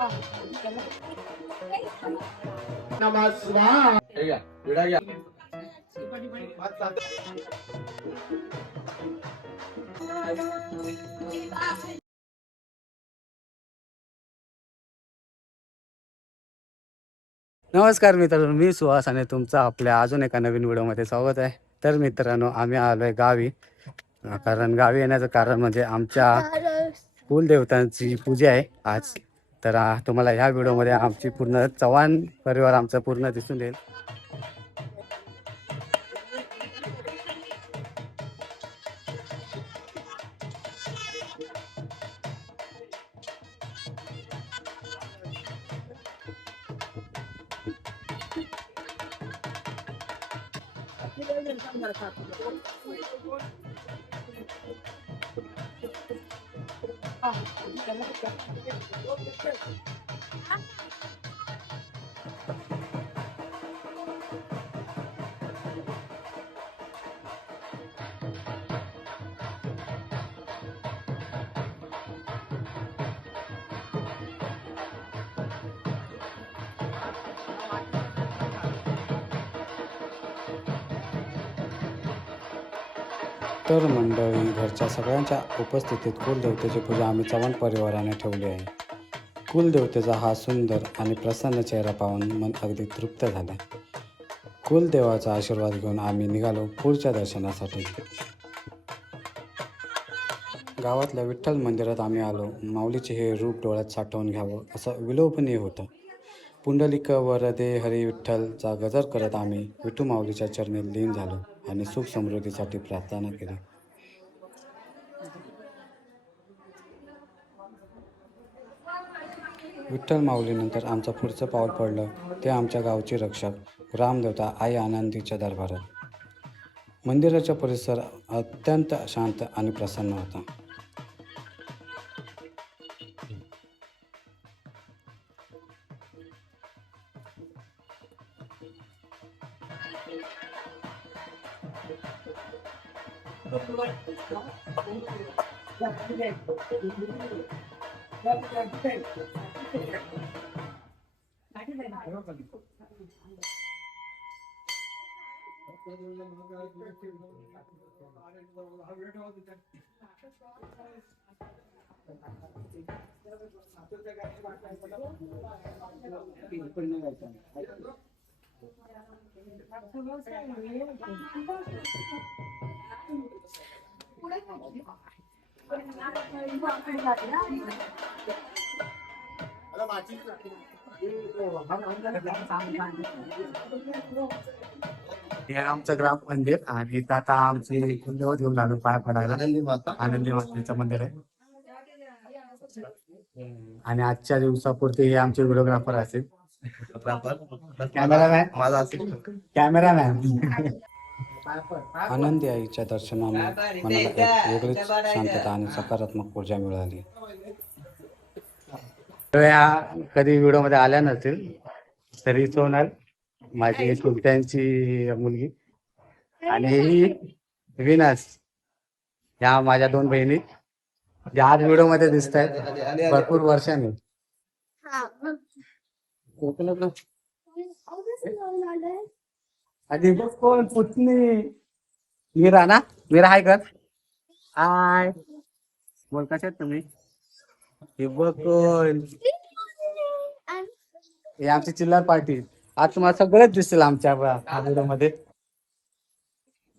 नमस्कार. नमस्कार मित्रांनो, मी सुहास आणि तुमचं आपल्या अजून एका नवीन व्हिडिओमध्ये स्वागत आहे. तर मित्रांनो, आम्ही आलो आहे गावी. कारण गावी येण्याचं कारण म्हणजे आमच्या कुलदेवतांची पूजा आहे आज. तर तुम्हाला ह्या व्हिडिओमध्ये आमची पूर्ण चव्हाण परिवार आमचा पूर्ण दिसून येईल. तर मंडळी, घरच्या सगळ्यांच्या उपस्थितीत कुलदेवतेची पूजा आम्ही चव्हाण परिवाराने ठेवली आहे. कुलदेवतेचा हा सुंदर आणि प्रसन्न चेहरा पाहून मन अगदी तृप्त झाले. कुलदेवाचा आशीर्वाद घेऊन आम्ही निघालो पुढच्या दर्शनासाठी. गावातल्या विठ्ठल मंदिरात आम्ही आलो. माऊलीचे हे रूप डोळ्यात साठवून घ्यावं असं विलोभनीय होतं. पुंडलिक वरदे हरी विठ्ठलचा गजर करत आम्ही विठू माऊलीच्या चरणी लीन झालो आणि सुख समृद्धीसाठी प्रार्थना केली. विठ्ठल माऊलीनंतर आमचं पुढचं पाऊल पडलं ते आमच्या गावची रक्षक ग्रामदेवता आई आनंदीच्या दरबारात. मंदिराचा परिसर अत्यंत शांत आणि प्रसन्न होता. हे आमचं ग्राम मंदिर आणि इथं आता आमची कुलदेवत घेऊन आलो पाय पडायला. आनंदी मातेचं मंदिर आहे. आणि आजच्या दिवसापुरती हे आमचे व्हिडिओग्राफर असेल, कॅमेरामॅन माझा असेल, कॅमेरामॅन. आनंदी आईच्या दर्शनाने मनाला एक वेगळीच शांतता आणि सकारात्मक ऊर्जा मिळाली. कधी व्हिडिओमध्ये आल्या नसतील तरी सोनल माझी चुलत्यांची मुलगी आणि ही विनास, ह्या माझ्या दोन बहिणी ज्या आज व्हिडिओ मध्ये दिसत आहेत भरपूर वर्षांनी. आणि बघ कोण पुतणी मीरा ना, मीरा हाय कर, हाय बोल, कशा आहेत तुम्ही? हे बघ कोण, हे आमची चिल्लर पार्टी. आज तुम्हाला सगळेच दिसतील आमच्या व्हिडिओ मध्ये.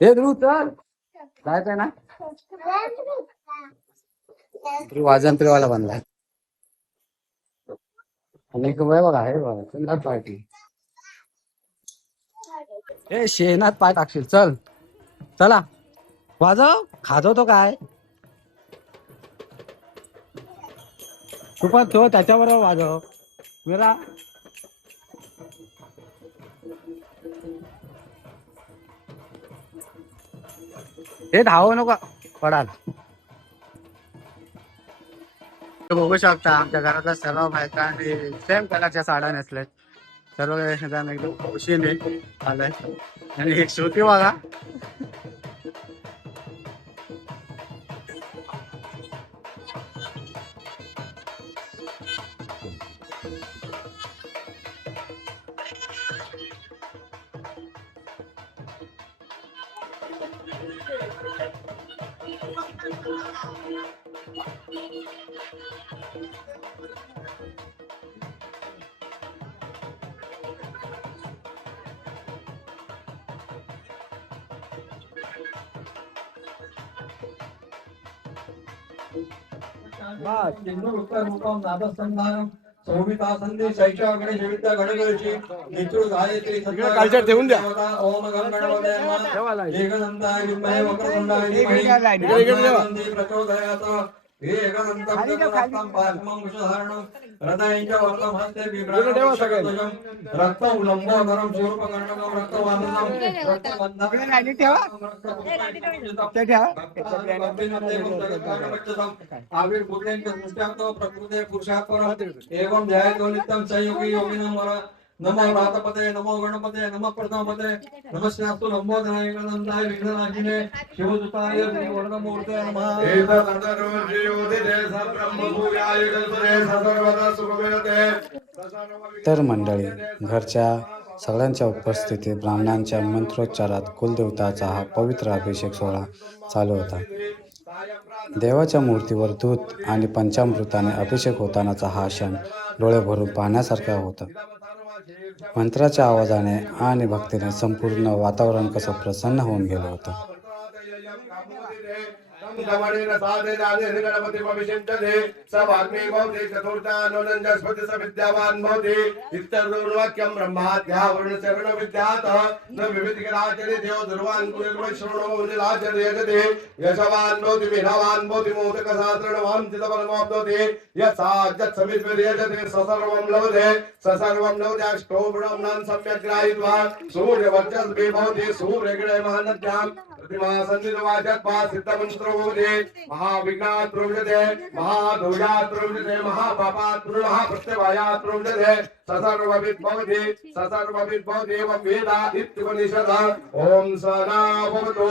हे ध्रुव चल जायचंय ना, वाजन वाला बनलाय. आणि बघा हे बघा चिल्लर पार्टी. ए शेणात पाय टाकशील, चल चला वाजव, खाजवतो काय तू पण ठेव त्याच्याबरोबर वाजव मीरा. हे धावू नको पडाल. बघू शकता आमच्या घरातल्या सर्व बायकांनी सेम कलरच्या साड्या नेसल्यात. सर्व एकदम खुशीने आलाय. आणि एक श्रुती बघा, कालच्या ठेवून द्या. एवं ध्यायतो नित्यं संयोगी योगिनं नमो रातपते नमो गणपते नमो प्रथमपते नमस्यास्तु लंबोदराय गणनाय विघ्ननाशिने शिवदूताय वरदमूर्ते नमः तर मंडळी, घरच्या सगळ्यांच्या उपस्थितीत ब्राह्मणांच्या मंत्रोच्चारात कुलदेवताचा हा पवित्र अभिषेक सोहळा चालू होता. देवाच्या मूर्तीवर दूध आणि पंचामृताने अभिषेक होतानाचा हा क्षण डोळे भरून पाहण्यासारखा होता. मंत्राच्या आवाजाने आणि भक्तीने संपूर्ण वातावरण कसं प्रसन्न होऊन गेलं होतं. महाविघ्नात् प्रविजते महादोषात् प्रविजते महापापात् महाप्रत्यवायात् प्रविजते ससर्वविद् भवति एवं वेदा इत्युपनिषदः ॐ सहना भवतु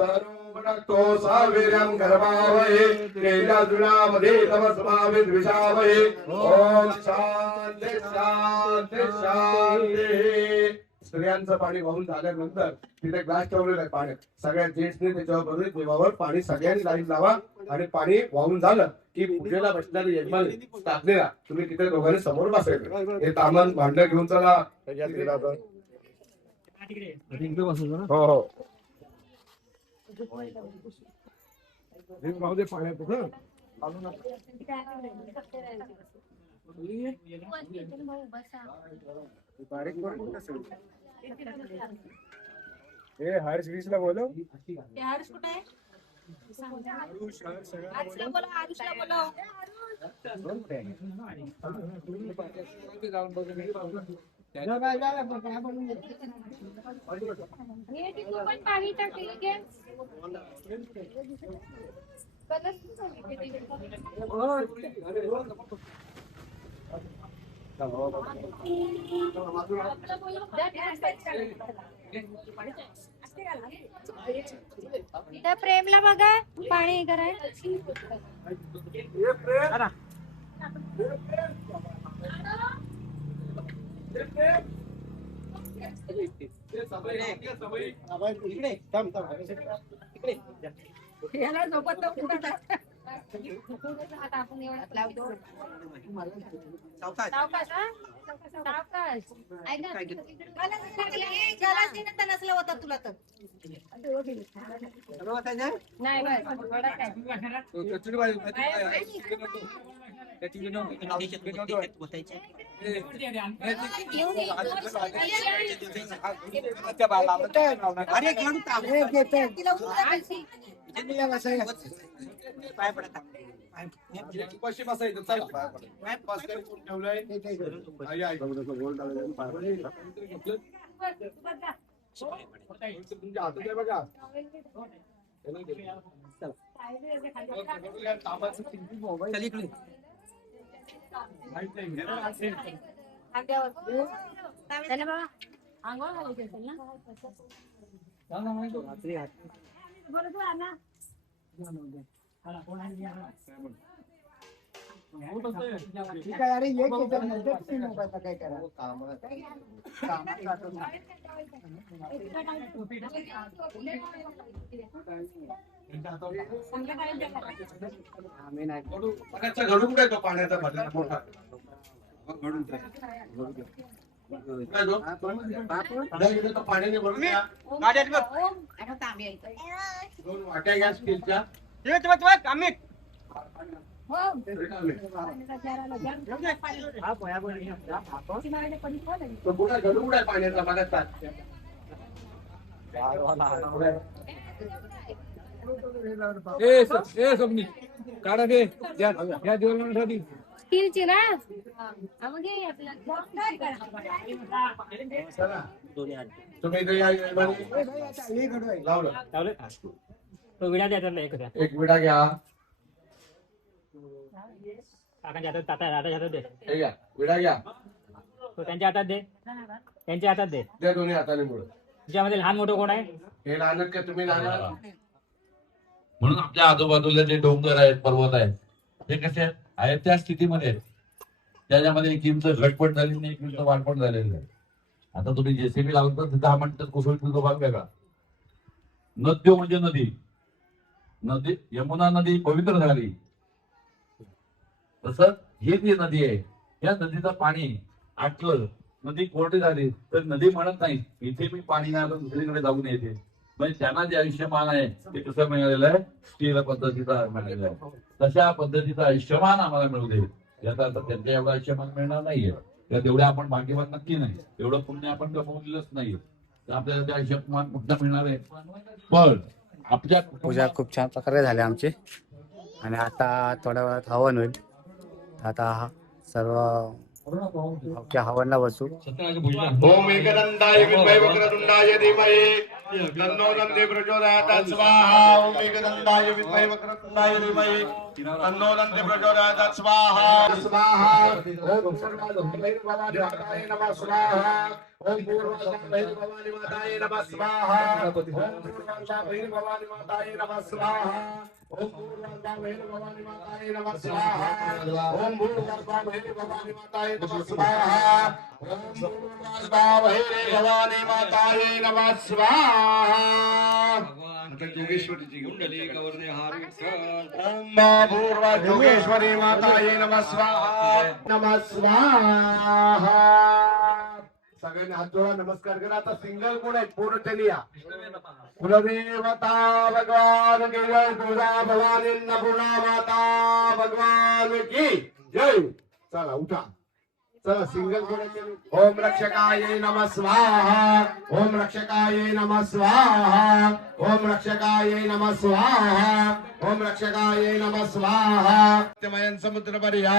सर्वभक्तो सावीर्यं करवावहै तेजस्विनामधि तमस्माविद्विषावहै ॐ शान्ति शान्ति शान्तिः. स्त्रियांचं पाणी वाहून झाल्यानंतर तिथे ग्लास ठेवलेला आहे पाणी, सगळ्या जेंट्सने त्याच्यावर बरोबर देवावर पाणी सगळ्यांनी लाईन लावा आणि पाणी वाहून झालं की पूजेला बसणारे यजमान स्थापनेला तुम्ही तिथे दोघांनी समोर बसायचं. हे तामान भांड घेऊन चला. हो हो हे हर्ष वीसला बोलो. हर्ष कुठे आहे? आरुषला बोला, आरुषला बोला. ये ती पण पाणी टाकली घे. त्या प्रेमला बघा पाणी कराय. याला झोपत आपण एवढा लावतो. सावकाश नसलं होतं तुला तर नाही पाय पडता पश्चिम बसायचं. चला ठेवलंय तुमच्या हातात आहे बघा. पाण्याचा घडू कुठे आहे तो पाण्याचा भरलेला मोठा घडून काय तो पाण्याने भरून द्या. दोन वाट्या घ्या स्टीलच्या तो कुठे घडू कुठे आहे पाण्याचा पाण्याचा काढा दे या दिवसासाठी स्टीलची ना हा, मग घे आपलं. चला. तुम्ही इथे या हिशोबाने लावलं. विडा द्यायचा एक द्या एक विडा घ्या काकांच्या हातात ताता हातात दे हे घ्या विडा घ्या तो त्यांच्या हातात दे त्यांच्या हातात दे त्या दोन्ही हाताने मुळे तुझ्यामध्ये लहान मोठं कोण आहे हे लहान का तुम्ही लहान म्हणून आपल्या आजूबाजूला जे डोंगर आहेत पर्वत आहेत ते कसे आहेत त्या स्थितीमध्ये आहेत. त्याच्यामध्ये एक इंच घटपट झाली नाही एक इंच वाढपट झालेली आहे. आता तुम्ही जेसीबी लावता तिथं हा म्हणतात कुसळतील तो भाग वेगळा. नद्यो म्हणजे नदी यमुना नदी पवित्र झाली तसं ही जी नदी आहे या नदीचं पाणी आटलं नदी कोरडी झाली तर नदी म्हणत नाही इथे मी पाणी नाही आलं दुसरीकडे जाऊन येते. म्हणजे त्यांना जे आयुष्यमान आहे ते कसं मिळालेलं आहे स्टील पद्धतीचा मिळालेलं आहे. तशा पद्धतीचं आयुष्यमान आम्हाला मिळू दे याचा अर्थ त्यांच्या एवढं आयुष्यमान मिळणार नाहीये त्या तेवढ्या आपण भाग्यवान नक्की नाही एवढं पुण्य आपण कमवलेलंच नाही तर आपल्याला ते आयुष्यमान कुठं मिळणार आहे. पण आपल्या पूजा खूप छान प्रकारे झाली आमची आणि आता थोड्या वेळात हवन होईल. आता सर्व अवघ्या हवनला बसू. ओम एकदंताय विद्महे वक्रतुंडाय धीमहि तन्नो दन्ते प्रचोदयात् स्वाहा. ओम एकदंताय विद्महे वक्रतुंडाय धीमहि तन्नो दन्ते प्रचोदयात् स्वाहा. स्वाहा. ओम सर्वभूतैर्भवानि माताय नमः स्वाहा. ओम पूर्वभवानि माताय नमः स्वाहा. ओम पूर्वभवानि माताय नमः स्वाहा. ओम पूर्वभवानि माताय नमः स्वाहा. ओम भवानी माताय नमः स्वाहा. ओम भवानी माताय नमः स्वाहा. जोगेश्वरी जोगेश्वरी माताय नमः स्वाहा. नमः स्वाहा. सगळ्यांनी हात जोडा नमस्कार करा. आता सिंगल कोण आहे पूर्ण त्यांनी या. कुलदेवता भगवान की जय. तुळजा भवानी अन्नपूर्णा माता भगवान की जय. चला उठा चला सिंगल कोण आहे. ओम रक्षकाय नमः स्वाहा. ओम रक्षकाय नमः स्वाहा. ओम रक्षकाय नमः स्वाहा. ओम रक्षकाय नमः स्वाहा. सत्यमयन समुद्रपर्या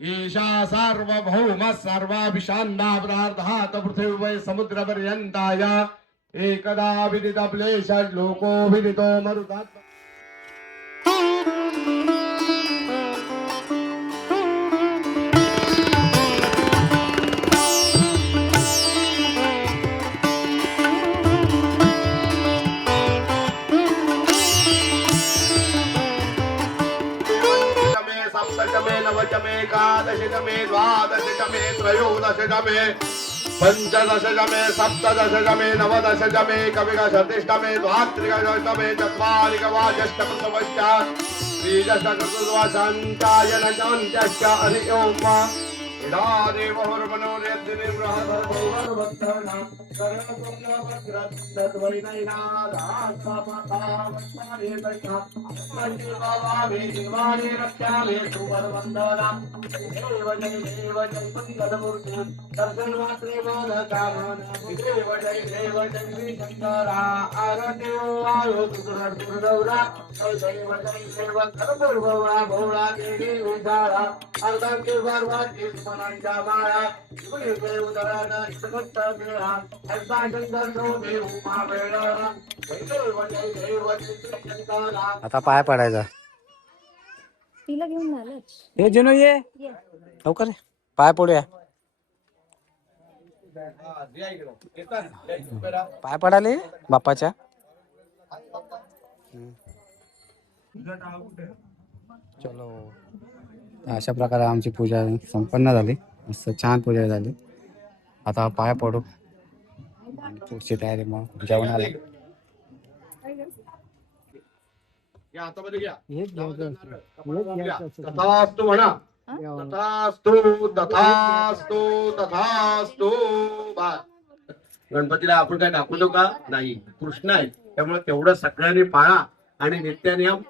ईशा सार्वभौम सर्वाभिशान्ता प्रार्थात पृथिवी समुद्रपर्यन्ताय एकदा विदित क्लेश लोको विदितो मरुदात्. सप्तमे नवचमे एकादशमे द्वादशमे त्रयोदशमे पंचदशमे सप्तदशमे नवदशमे कविकशतिष्ठमे द्वात्रिकशतमे चत्वारिकवाचष्टमस्तमश्च श्रीदशकृतवसन्तायनचन्त्यश्च हरि ओं वा इदादेवहुर्मनोर्यद्दिने बृहद्भौवर्वत्तरणां सर्वपुण्यवज्रत्तद्वैनैनादात्मपतावत्तारेतैः रक्ष्यामि सुवर्वन्दनां देव जय मंगलमूर्ति दर्शनमात्रे बोधकामना देव जय शंकरा आरती वायो सुरदुर्गौरा देव जय कर्पूर्ववा भोळा देवी उदारा अर्धांकी वारवाची स्मरणा माळा देव दराना इष्टभक्त देहा अर्धांकर नो देव मावेळा देव जय शंकरा. आता पाय पडायचा. तिला घेऊन आलं. हे जिनो ये लवकर ये. पाय पडूया. पाय पडाले बाप्पाच्या. चलो अशा प्रकारे आमची पूजा संपन्न झाली. मस्त छान पूजा झाली. आता पाया पडू आणि पुढची तयारी मग जेवणाला. या हातामध्ये घ्या. तथास्तु म्हणा. तथास्तु तथास्तु तथास्तु. बस. गणपतीला आपण काय दाखवतो का? नाही. कृष्ण आहे त्यामुळे तेवढं सगळ्यांनी पाळा आणि नित्यनियम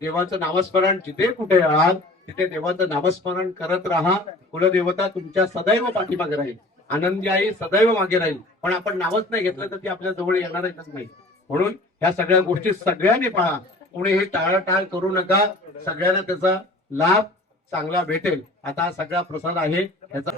देवाचं नामस्मरण जिथे कुठे आहात तिथे देवाचं नामस्मरण करत राहा. कुलदेवता तुमच्या सदैव पाठीमागे राहील. आनंदी आई सदैव मागे राहील. पण आपण नावच नाही घेतलं तर ती आपल्या जवळ येणारच नाही. म्हणून ह्या सगळ्या गोष्टी सगळ्यांनी पाळा. कोणी हे टाळाटाळ करू नका. सगळ्यांना त्याचा लाभ चांगला भेटेल. आता हा सगळा प्रसाद आहे याचा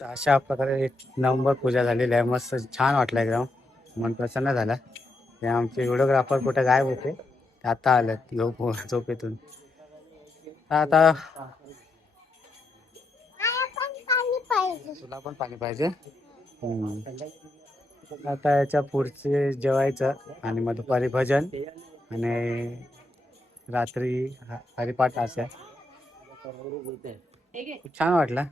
तर अशा प्रकारे एक नंबर पूजा झालेली आहे. मस्त छान वाटलं एकदम. मन प्रसन्न झालं. ते आमचे व्हिडिओग्राफर कुठे गायब होते ते आता आलेत झोपेतून. आता तुला पण पाणी पाहिजे. आता याच्या पुढचे जेवायचं आणि मग दुपारी भजन आणि रात्री हरिपाठ असे. खूप छान वाटलं.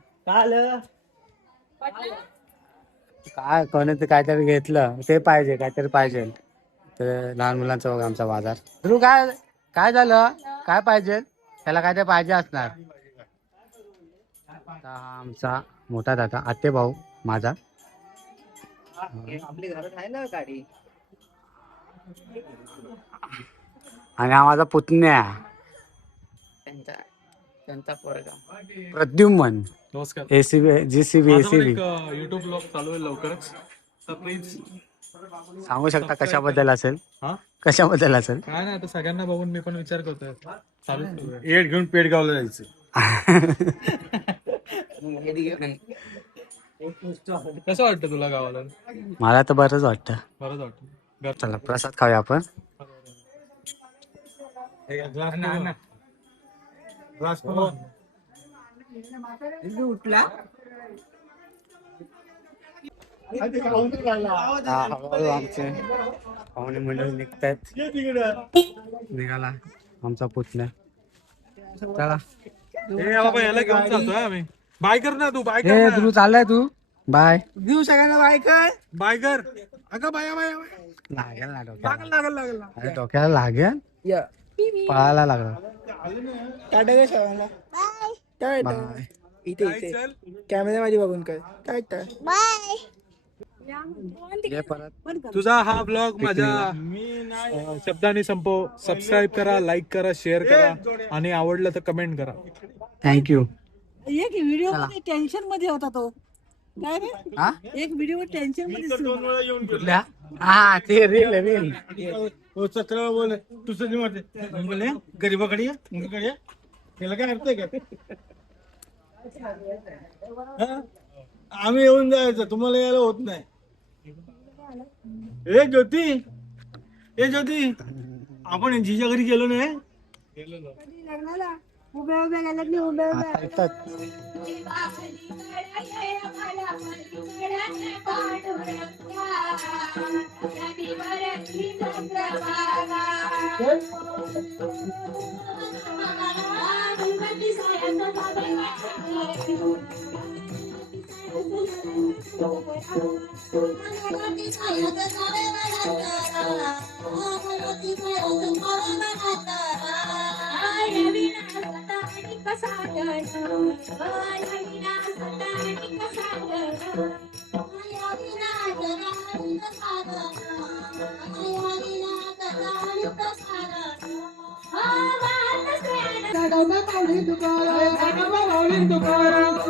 काय कोणी काहीतरी घेतलं ते पाहिजे काहीतरी पाहिजे. तर लहान मुलांचा बघा आमचा बाजार. ध्रुव काय काय झालं? काय पाहिजे? त्याला काय ते पाहिजे असणार. हा आमचा मोठा दादा आते भाऊ माझा. आपली घरात आहे ना गाडी. आणि हा माझा पुतण्या त्यांचा पोरगा प्रद्युम्न. नमस्कार. ACB GCB ACB. YouTube blog चालू आहे लवकरच. तर प्लीज सांगू शकता कशाबद्दल असेल? हा? कशाबद्दल असेल? काय नाही आता सगळ्यांना बघून मी पण विचार करतोय. चालू एड घेऊन पेडगावला जायचं. कसं वाटतं तुला गावाला? मला तर बरंच वाटतं. बरंच वाटतं. चला प्रसाद खाऊया आपण. उठला हळूहळू आमचे पाहुणे मंडळी निघतायत. निघाला आमचा पुतण्या. चला बाबा याला घेऊन चालतोय आम्ही. बाय कर ना तू. बाय ए तू चाललाय तू. बाय देऊ सगळ्यांना. बाय कर. बाय कर. अगं बाय बाय. लागेल ना लागल डोक्याला. लागल लागल. अरे डोक्याला लागेल. पळायला लागला. बाय. इथे कॅमेरा मध्ये बघून काय काय ये परत. तुझा हा ब्लॉग माझ्या शब्दाने संपव. सबस्क्राईब करा, लाईक करा, शेअर करा आणि आवडलं तर कमेंट करा. थँक्यू. एक व्हिडिओ मध्ये टेन्शन मध्ये होता तो. काय रे? हा एक व्हिडिओ टेन्शन मध्ये कुठल्या? हा ते रील रील. बोल तू बोले गरीबाकडे त्याला काय अर्थ आहे का? आम्ही येऊन जायचं तुम्हाला यायला होत नाही. ए ज्योती आपण जिच्या घरी गेलो नाही. लग्नाला उभ्या उभ्या गेल्यात नाही. उभ्या उभ्या आता येतात. तुकाराम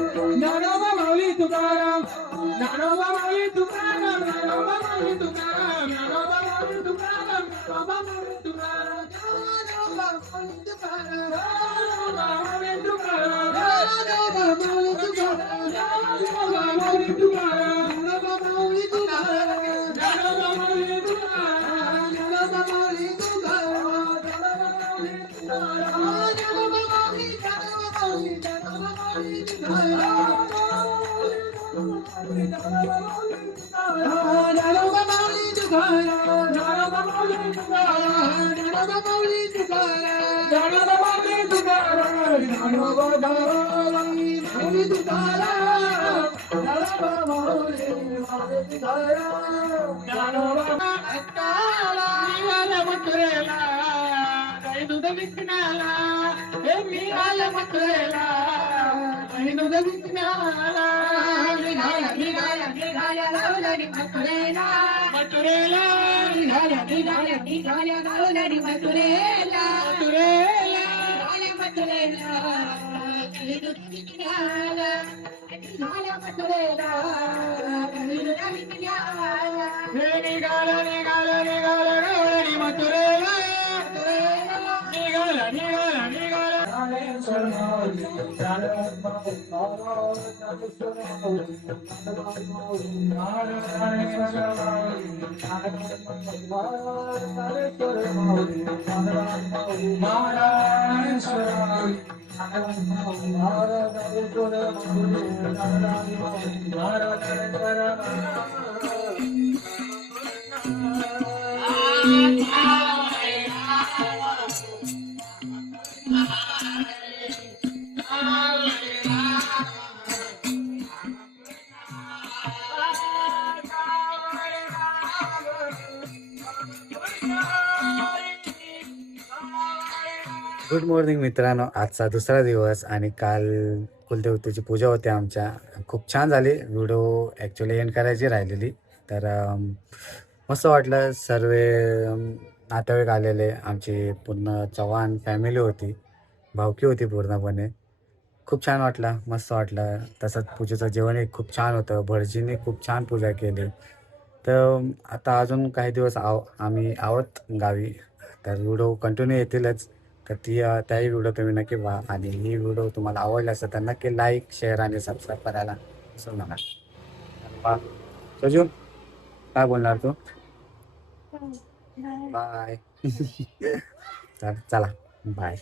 गुड मॉर्निंग मित्रांनो, आजचा दुसरा दिवस आणि काल कुलदेवतेची पूजा होती आमच्या. खूप छान झाली. व्हिडिओ ॲक्च्युली एंड करायची राहिलेली, तर मस्त वाटलं. सर्व नातेवाईक आलेले, आमची पूर्ण चव्हाण फॅमिली होती, भावकी होती पूर्णपणे. खूप छान वाटलं, मस्त वाटलं. तसंच पूजेचं जेवणही खूप छान होतं. भटजींनी खूप छान पूजा केली. तर आता अजून काही दिवस आम्ही आहोत गावी, तर व्हिडिओ कंटिन्यू येतीलच. तर त्याही व्हिडिओ तुम्ही नक्की पहा. आणि ही व्हिडिओ तुम्हाला आवडली असेल तर नक्की लाईक, शेअर आणि सबस्क्राईब करायला विसरू नका. सजू, काय बोलणार तू? बाय. चला बाय.